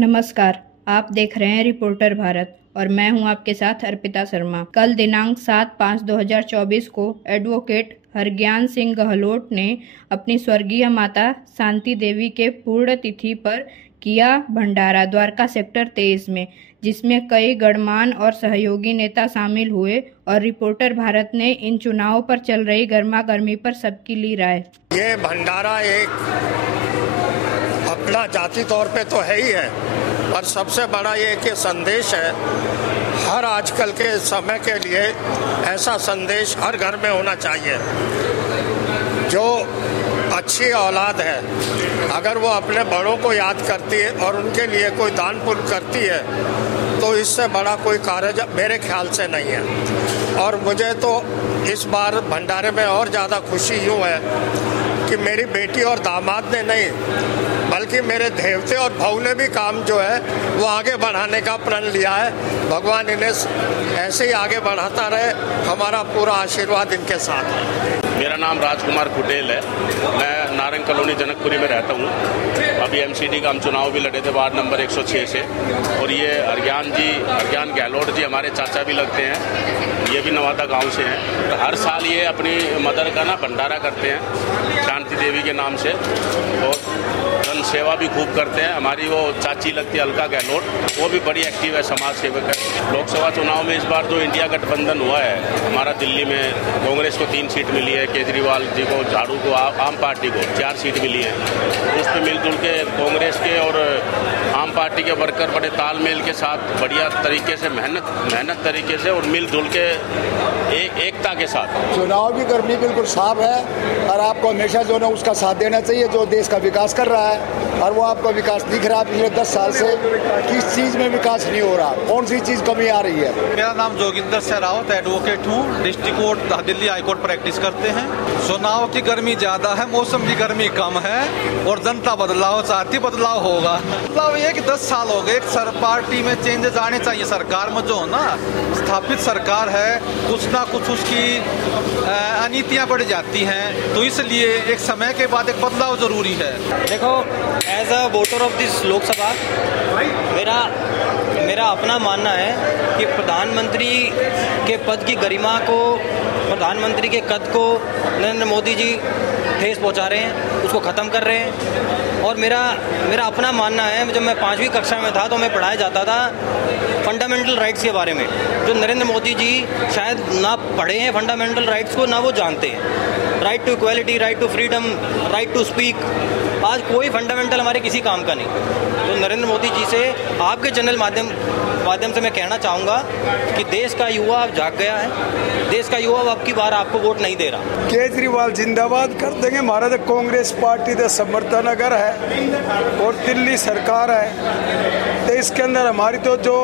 नमस्कार, आप देख रहे हैं रिपोर्टर भारत और मैं हूं आपके साथ अर्पिता शर्मा। कल दिनांक 7/5/2024 को एडवोकेट हरज्ञान सिंह गहलोत ने अपनी स्वर्गीय माता शांति देवी के पूर्ण तिथि पर किया भंडारा द्वारका सेक्टर 23 में, जिसमें कई गणमान्य और सहयोगी नेता शामिल हुए और रिपोर्टर भारत ने इन चुनावों पर चल रही गर्मागर्मी पर सबकी ली राय। ये भंडारा एक अपना जाति तौर पे तो है ही है, पर सबसे बड़ा ये कि संदेश है। हर आजकल के समय के लिए ऐसा संदेश हर घर में होना चाहिए। जो अच्छी औलाद है, अगर वो अपने बड़ों को याद करती है और उनके लिए कोई दान पुण्य करती है, तो इससे बड़ा कोई कार्य मेरे ख्याल से नहीं है। और मुझे तो इस बार भंडारे में और ज़्यादा खुशी यूँ है कि मेरी बेटी और दामाद ने नहीं, बल्कि मेरे देवते और भाऊ ने भी काम जो है वो आगे बढ़ाने का प्रण लिया है। भगवान इन्हें ऐसे ही आगे बढ़ाता रहे, हमारा पूरा आशीर्वाद इनके साथ है। मेरा नाम राजकुमार कुटेल है। मैं नारंग कॉलोनी जनकपुरी में रहता हूँ। अभी एमसीडी का हम चुनाव भी लड़े थे वार्ड नंबर 106 से, और ये हरज्ञान गहलोत जी हमारे चाचा भी लगते हैं। ये भी नवादा गांव से हैं। हर साल ये अपनी मदर का भंडारा करते हैं शांति देवी के नाम से, और जन सेवा भी खूब करते हैं। हमारी वो चाची लगती है अलका गहलोत, वो भी बड़ी एक्टिव है, समाज सेवक है। लोकसभा चुनाव में इस बार जो इंडिया गठबंधन हुआ है हमारा दिल्ली में, कांग्रेस को 3 सीट मिली है, केजरीवाल जी को, झाड़ू को, आम पार्टी को 4 सीट मिली है। उस पर मिलजुल के कांग्रेस के और आम पार्टी के वर्कर बड़े तालमेल के साथ बढ़िया तरीके से मेहनत तरीके से और मिलजुल के एकता के साथ। चुनाव की गर्मी बिल्कुल साफ है और आपको हमेशा जो है उसका साथ देना चाहिए जो देश का विकास कर रहा है, और वो आपका विकास दिख रहा है। पिछले 10 साल से किस चीज में विकास नहीं हो रहा, कौन सी चीज कमी आ रही है। मेरा नाम जोगिंदर सिंह रावत, एडवोकेट हूँ। District court Delhi high court practice करते हैं। चुनाव की गर्मी ज्यादा है, मौसम की गर्मी कम है, और जनता बदलाव चाहती, बदलाव होगा। बदलाव ये कि 10 साल हो गए, एक पार्टी में चेंजेस आने चाहिए। सरकार में जो ना स्थापित सरकार है, कुछ ना कुछ उसकी अनीतियाँ बढ़ जाती हैं, तो इसलिए एक समय के बाद एक बदलाव जरूरी है। देखो, as a voter of this Lok Sabha, मेरा अपना मानना है कि प्रधानमंत्री के पद की गरिमा को, प्रधानमंत्री के कद को नरेंद्र मोदी जी ठेस पहुंचा रहे हैं, उसको ख़त्म कर रहे हैं। और मेरा अपना मानना है, जब मैं 5वीं कक्षा में था तो मैं पढ़ाया जाता था फंडामेंटल राइट्स के बारे में, जो नरेंद्र मोदी जी शायद ना पढ़े हैं फंडामेंटल राइट्स को, ना वो जानते हैं। Right to equality, right to freedom, right to speak, आज कोई फंडामेंटल हमारे किसी काम का नहीं। तो नरेंद्र मोदी जी से आपके चैनल माध्यम से मैं कहना चाहूँगा कि देश का युवा अब जाग गया है। देश का युवा अब की बार आपको वोट नहीं दे रहा। केजरीवाल जिंदाबाद कर देंगे। हमारा तो कांग्रेस पार्टी का समर्थन अगर है और दिल्ली सरकार है, तो इसके अंदर हमारी तो जो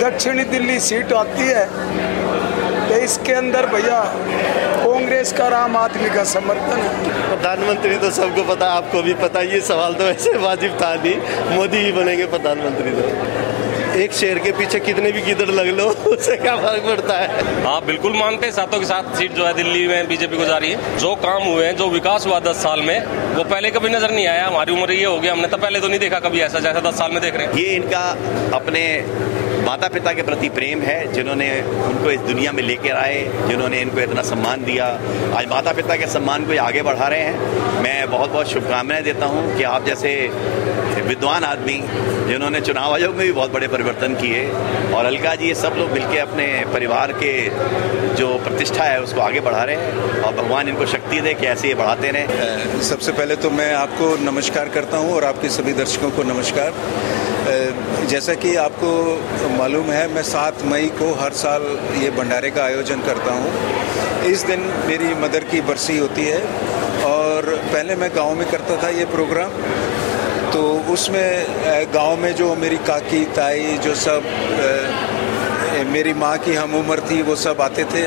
दक्षिणी दिल्ली सीट आती है, तो इसके अंदर भैया कांग्रेस का, आम आदमी का समर्थन है। प्रधानमंत्री तो सबको पता, आपको भी पता। ये सवाल तो ऐसे वाजिब था नहीं, मोदी ही बनेंगे प्रधानमंत्री। तो एक शेर के पीछे कितने भी गिदड़ लग लो, उससे क्या फर्क पड़ता है। हाँ, बिल्कुल मानते हैं। सातों के साथ सीट जो है दिल्ली में बीजेपी को जा रही है। जो काम हुए हैं, जो विकास हुआ 10 साल में, वो पहले कभी नजर नहीं आया। हमारी उम्र ये हो गया, हमने तो पहले तो नहीं देखा कभी ऐसा जैसा 10 साल में देख रहे हैं। ये इनका अपने माता पिता के प्रति प्रेम है, जिन्होंने उनको इस दुनिया में लेकर आए, जिन्होंने इनको इतना सम्मान दिया। आज माता पिता के सम्मान को ये आगे बढ़ा रहे हैं। मैं बहुत बहुत शुभकामनाएं देता हूं कि आप जैसे विद्वान आदमी, जिन्होंने चुनाव आयोग में भी बहुत बड़े परिवर्तन किए, और अलका जी, ये सब लोग मिलकर अपने परिवार के जो प्रतिष्ठा है उसको आगे बढ़ा रहे हैं, और भगवान इनको शक्ति दे कि ऐसे ये बढ़ाते रहें। सबसे पहले तो मैं आपको नमस्कार करता हूं और आपके सभी दर्शकों को नमस्कार। जैसा कि आपको मालूम है, मैं 7 मई को हर साल ये भंडारे का आयोजन करता हूँ। इस दिन मेरी मदर की बरसी होती है, और पहले मैं गांव में करता था ये प्रोग्राम। तो उसमें गांव में जो मेरी काकी, ताई, जो सब मेरी माँ की हम उम्र थी, वो सब आते थे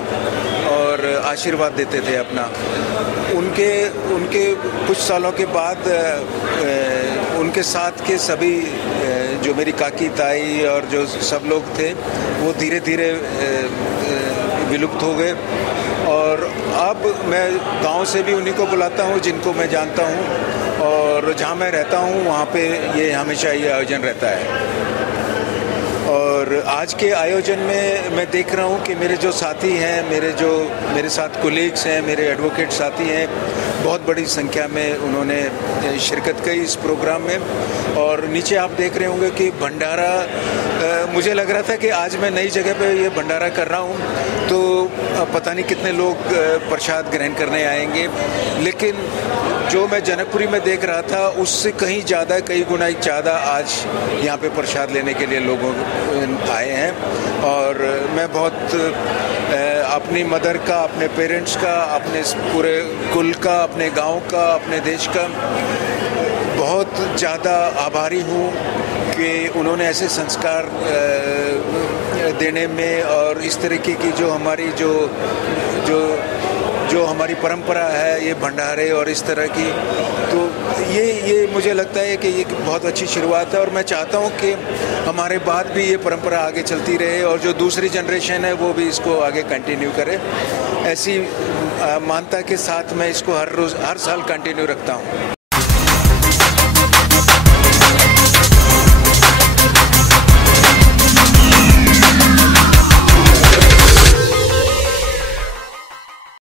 और आशीर्वाद देते थे अपना। उनके कुछ सालों के बाद उनके साथ के सभी जो मेरी काकी, ताई और जो सब लोग थे, वो धीरे धीरे विलुप्त हो गए। और अब मैं गांव से भी उन्हीं को बुलाता हूं जिनको मैं जानता हूं, और और जहाँ मैं रहता हूँ वहाँ पे ये हमेशा ये आयोजन रहता है। और आज के आयोजन में मैं देख रहा हूँ कि मेरे जो साथी हैं, मेरे साथ कोलीग्स हैं, मेरे एडवोकेट साथी हैं, बहुत बड़ी संख्या में उन्होंने शिरकत की इस प्रोग्राम में। और नीचे आप देख रहे होंगे कि भंडारा, मुझे लग रहा था कि आज मैं नई जगह पे ये भंडारा कर रहा हूँ तो पता नहीं कितने लोग प्रसाद ग्रहण करने आएंगे, लेकिन जो मैं जनकपुरी में देख रहा था उससे कहीं ज़्यादा, कई गुना ज़्यादा आज यहाँ पे प्रसाद लेने के लिए लोगों आए हैं। और मैं बहुत अपनी मदर का, अपने पेरेंट्स का, अपने पूरे कुल का, अपने गांव का, अपने देश का बहुत ज़्यादा आभारी हूँ कि उन्होंने ऐसे संस्कार देने में और इस तरीके की जो हमारी जो हमारी परंपरा है, ये भंडारे और इस तरह की, तो ये मुझे लगता है कि ये बहुत अच्छी शुरुआत है। और मैं चाहता हूँ कि हमारे बाद भी ये परंपरा आगे चलती रहे और जो दूसरी जनरेशन है वो भी इसको आगे कंटिन्यू करे। ऐसी मानता के साथ मैं इसको हर साल कंटिन्यू रखता हूँ।